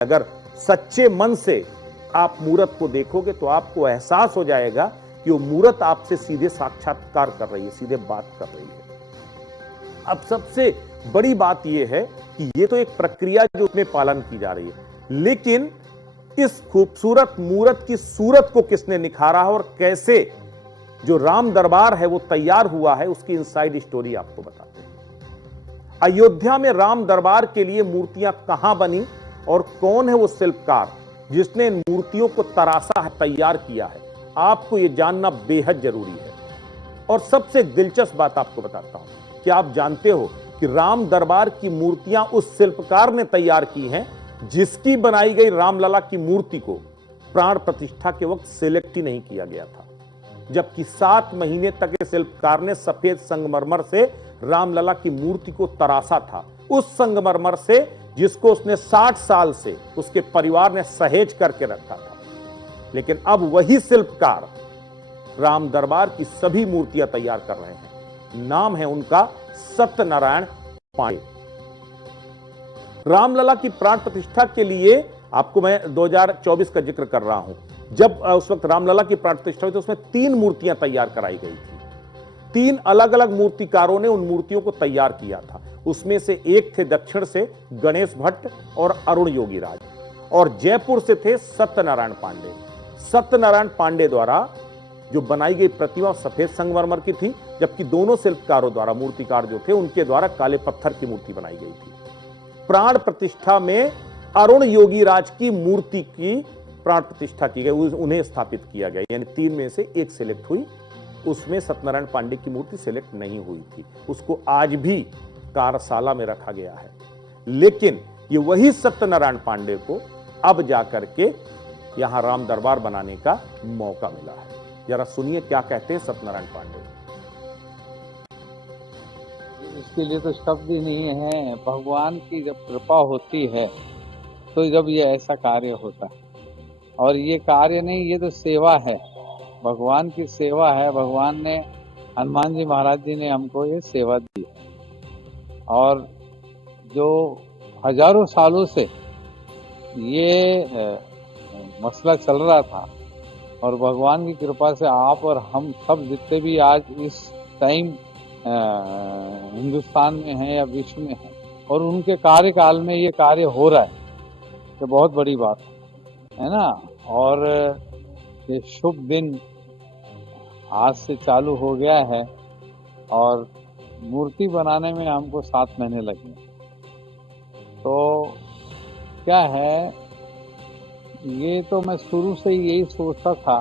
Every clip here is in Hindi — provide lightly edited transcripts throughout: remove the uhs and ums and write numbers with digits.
अगर सच्चे मन से आप मूर्त को देखोगे तो आपको एहसास हो जाएगा कि वो मूर्त आपसे सीधे साक्षात्कार कर रही है, सीधे बात कर रही है। अब सबसे बड़ी बात यह है कि ये तो एक प्रक्रिया जो उसमें पालन की जा रही है, लेकिन इस खूबसूरत मूर्त की सूरत को किसने निखारा है और कैसे जो राम दरबार है वो तैयार हुआ है, उसकी इनसाइड स्टोरी आपको बताते हैं। अयोध्या में राम दरबार के लिए मूर्तियां कहां बनी और कौन है वो शिल्पकार जिसने इन मूर्तियों को तराशा है, तैयार किया है, आपको यह जानना बेहद जरूरी है। और सबसे दिलचस्प बात आपको बताता हूं कि आप जानते हो कि राम दरबार की मूर्तियां उस शिल्पकार ने तैयार की हैं जिसकी बनाई गई रामलला की मूर्ति को प्राण प्रतिष्ठा के वक्त सिलेक्ट ही नहीं किया गया था, जबकि 7 महीने तक इस शिल्पकार ने सफेद संगमरमर से रामलला की मूर्ति को तराशा था, उस संगमरमर से जिसको उसने 60 साल से उसके परिवार ने सहेज करके रखा था। लेकिन अब वही शिल्पकार राम दरबार की सभी मूर्तियां तैयार कर रहे हैं। नाम है उनका सत्यनारायण पांडे। रामलला की प्राण प्रतिष्ठा के लिए आपको मैं 2024 का जिक्र कर रहा हूं, जब उस वक्त रामलला की प्राण प्रतिष्ठा हुई तो उसमें 3 मूर्तियां तैयार कराई गई थी। 3 अलग अलग मूर्तिकारों ने उन मूर्तियों को तैयार किया था। उसमें से एक थे दक्षिण से गणेश भट्ट और अरुण योगीराज, और जयपुर से थे सत्यनारायण पांडे। सत्यनारायण पांडे द्वारा जो बनाई गई प्रतिमा सफेद संगमरमर की थी, जबकि दोनों शिल्पकारों द्वारा, मूर्तिकार जो थे उनके द्वारा काले पत्थर की मूर्ति बनाई गई थी। प्राण प्रतिष्ठा में अरुण योगीराज की मूर्ति की प्राण प्रतिष्ठा की गई, उन्हें स्थापित किया गया, यानी 3 में से एक सिलेक्ट हुई। उसमें सत्यनारायण पांडे की मूर्ति सिलेक्ट नहीं हुई थी, उसको आज भी कार्यशाला में रखा गया है। लेकिन ये वही सत्यनारायण पांडे को अब जाकर के यहां राम दरबार बनाने का मौका मिला है। जरा सुनिए क्या कहते हैं सत्यनारायण पांडे। इसके लिए तो शब्द ही नहीं है। भगवान की जब कृपा होती है तो जब ये ऐसा कार्य होता है, और ये कार्य नहीं, ये तो सेवा है, भगवान की सेवा है। भगवान ने, हनुमान जी महाराज जी ने हमको ये सेवा दी, और जो हजारों सालों से ये मसला चल रहा था, और भगवान की कृपा से आप और हम सब जितने भी आज इस टाइम हिंदुस्तान में हैं या विश्व में हैं, और उनके कार्यकाल में ये कार्य हो रहा है, तो बहुत बड़ी बात है ना। और ये शुभ दिन आज से चालू हो गया है, और मूर्ति बनाने में हमको 7 महीने लगे। तो क्या है, ये तो मैं शुरू से यही सोचता था,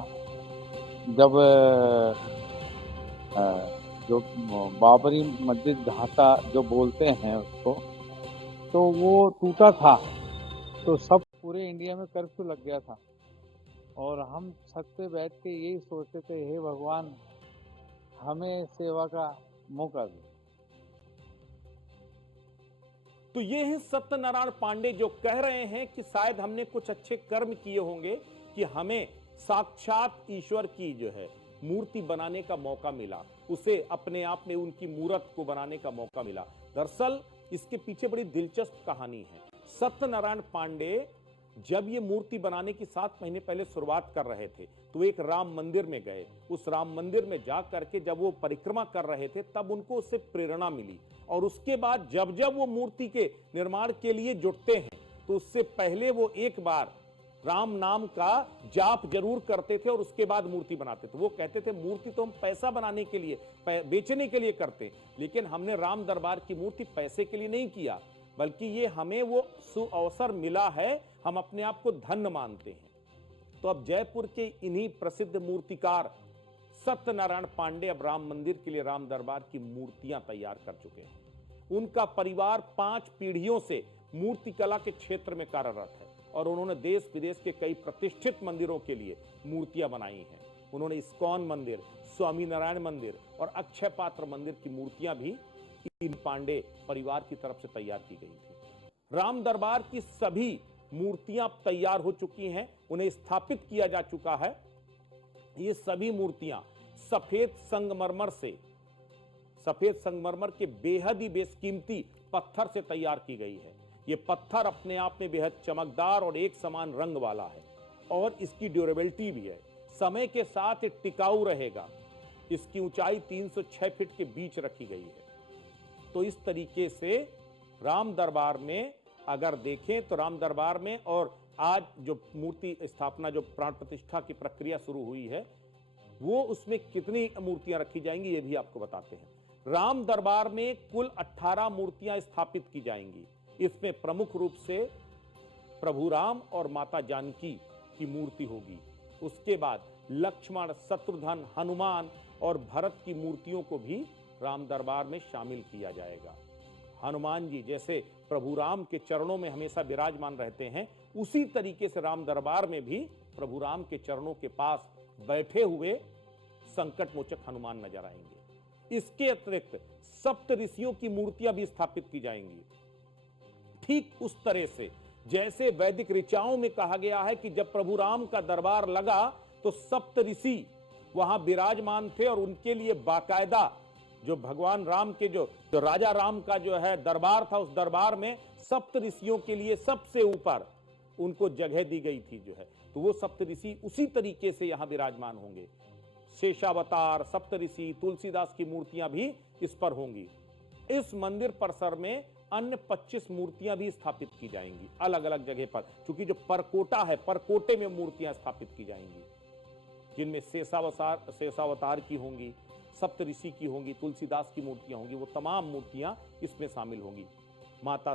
जब जो बाबरी मस्जिद ढांचा जो बोलते हैं उसको, तो वो टूटा था, तो सब पूरे इंडिया में कर्फ्यू लग गया था, और हम छत पे बैठ के यही सोचते थे, हे भगवान हमें सेवा का मौका दे। तो ये है सत्यनारायण पांडे जो कह रहे हैं कि शायद हमने कुछ अच्छे कर्म किए होंगे कि हमें साक्षात ईश्वर की जो है मूर्ति बनाने का मौका मिला, उसे अपने आप में उनकी मूर्त को बनाने का मौका मिला। दरअसल इसके पीछे बड़ी दिलचस्प कहानी है। सत्यनारायण पांडे जब ये मूर्ति बनाने की 7 महीने पहले शुरुआत कर रहे थे तो एक राम मंदिर में गए। उस राम मंदिर में जा करके जब वो परिक्रमा कर रहे थे तब उनको उससे प्रेरणा मिली, और उसके बाद जब जब वो मूर्ति के निर्माण के लिए जुटते हैं तो उससे पहले वो एक बार राम नाम का जाप जरूर करते थे और उसके बाद मूर्ति बनाते थे। वो कहते थे मूर्ति तो हम पैसा बनाने के लिए, बेचने के लिए करते, लेकिन हमने राम दरबार की मूर्ति पैसे के लिए नहीं किया, बल्कि ये हमें वो सुअवसर मिला है, हम अपने आप को धन्य मानते हैं। तो अब जयपुर के इन्हीं प्रसिद्ध मूर्तिकार सत्यनारायण पांडे अब राम मंदिर के लिए राम दरबार की मूर्तियां तैयार कर चुके हैं। उनका परिवार 5 पीढ़ियों से मूर्ति कला के क्षेत्र में कार्यरत है, और उन्होंने देश विदेश के कई प्रतिष्ठित मंदिरों के लिए मूर्तियां बनाई हैं। उन्होंने इस्कॉन मंदिर, स्वामी नारायण मंदिर और अक्षय पात्र मंदिर की मूर्तियां भी इन पांडे परिवार की तरफ से तैयार की गई थी। राम दरबार की सभी मूर्तियां तैयार हो चुकी हैं, उन्हें स्थापित किया जा चुका है। ये सभी मूर्तियां सफेद संगमरमर के बेहद ही बेशकीमती पत्थर से तैयार की गई है। ये पत्थर अपने आप में बेहद चमकदार और एक समान रंग वाला है और इसकी ड्यूरेबिलिटी भी है। समय के साथ ये टिकाऊ रहेगा। इसकी ऊंचाई 306 फीट के बीच रखी गई है। तो इस तरीके से राम दरबार में अगर देखें तो राम दरबार में, और आज जो मूर्ति स्थापना, जो प्राण प्रतिष्ठा की प्रक्रिया शुरू हुई है, वो उसमें कितनी मूर्तियां रखी जाएंगी ये भी आपको बताते हैं। राम दरबार में कुल 18 मूर्तियां स्थापित की जाएंगी। इसमें प्रमुख रूप से प्रभु राम और माता जानकी की मूर्ति होगी। उसके बाद लक्ष्मण, शत्रुघ्न, हनुमान और भरत की मूर्तियों को भी राम दरबार में शामिल किया जाएगा। हनुमान जी जैसे प्रभु राम के चरणों में हमेशा विराजमान रहते हैं, उसी तरीके से राम दरबार में भी प्रभु राम के चरणों के पास बैठे हुए संकट मोचक हनुमान नजर आएंगे। इसके अतिरिक्त सप्त ऋषियों की मूर्तियां भी स्थापित की जाएंगी। ठीक उस तरह से जैसे वैदिक ऋचाओं में कहा गया है कि जब प्रभु राम का दरबार लगा तो सप्त ऋषि वहां विराजमान थे और उनके लिए बाकायदा जो भगवान राम के जो राजा राम का जो है दरबार था, उस दरबार में सप्त ऋषियों के लिए सबसे ऊपर उनको जगह दी गई थी जो है। तो वो सप्त ऋषि उसी तरीके से यहां विराजमान होंगे। शेषावतार, सप्त ऋषि, तुलसीदास की मूर्तियां भी इस पर होंगी। इस मंदिर परिसर में अन्य 25 मूर्तियां भी स्थापित की जाएंगी अलग अलग जगह पर, क्योंकि जो परकोटा है, परकोटे में मूर्तियां स्थापित की जाएंगी, जिनमें शेषावतार की होंगी, सप्त ऋषि की होंगी, तुलसीदास की मूर्तियां होंगी। वो तमाम मूर्तियां इसमें शामिल होंगी। माता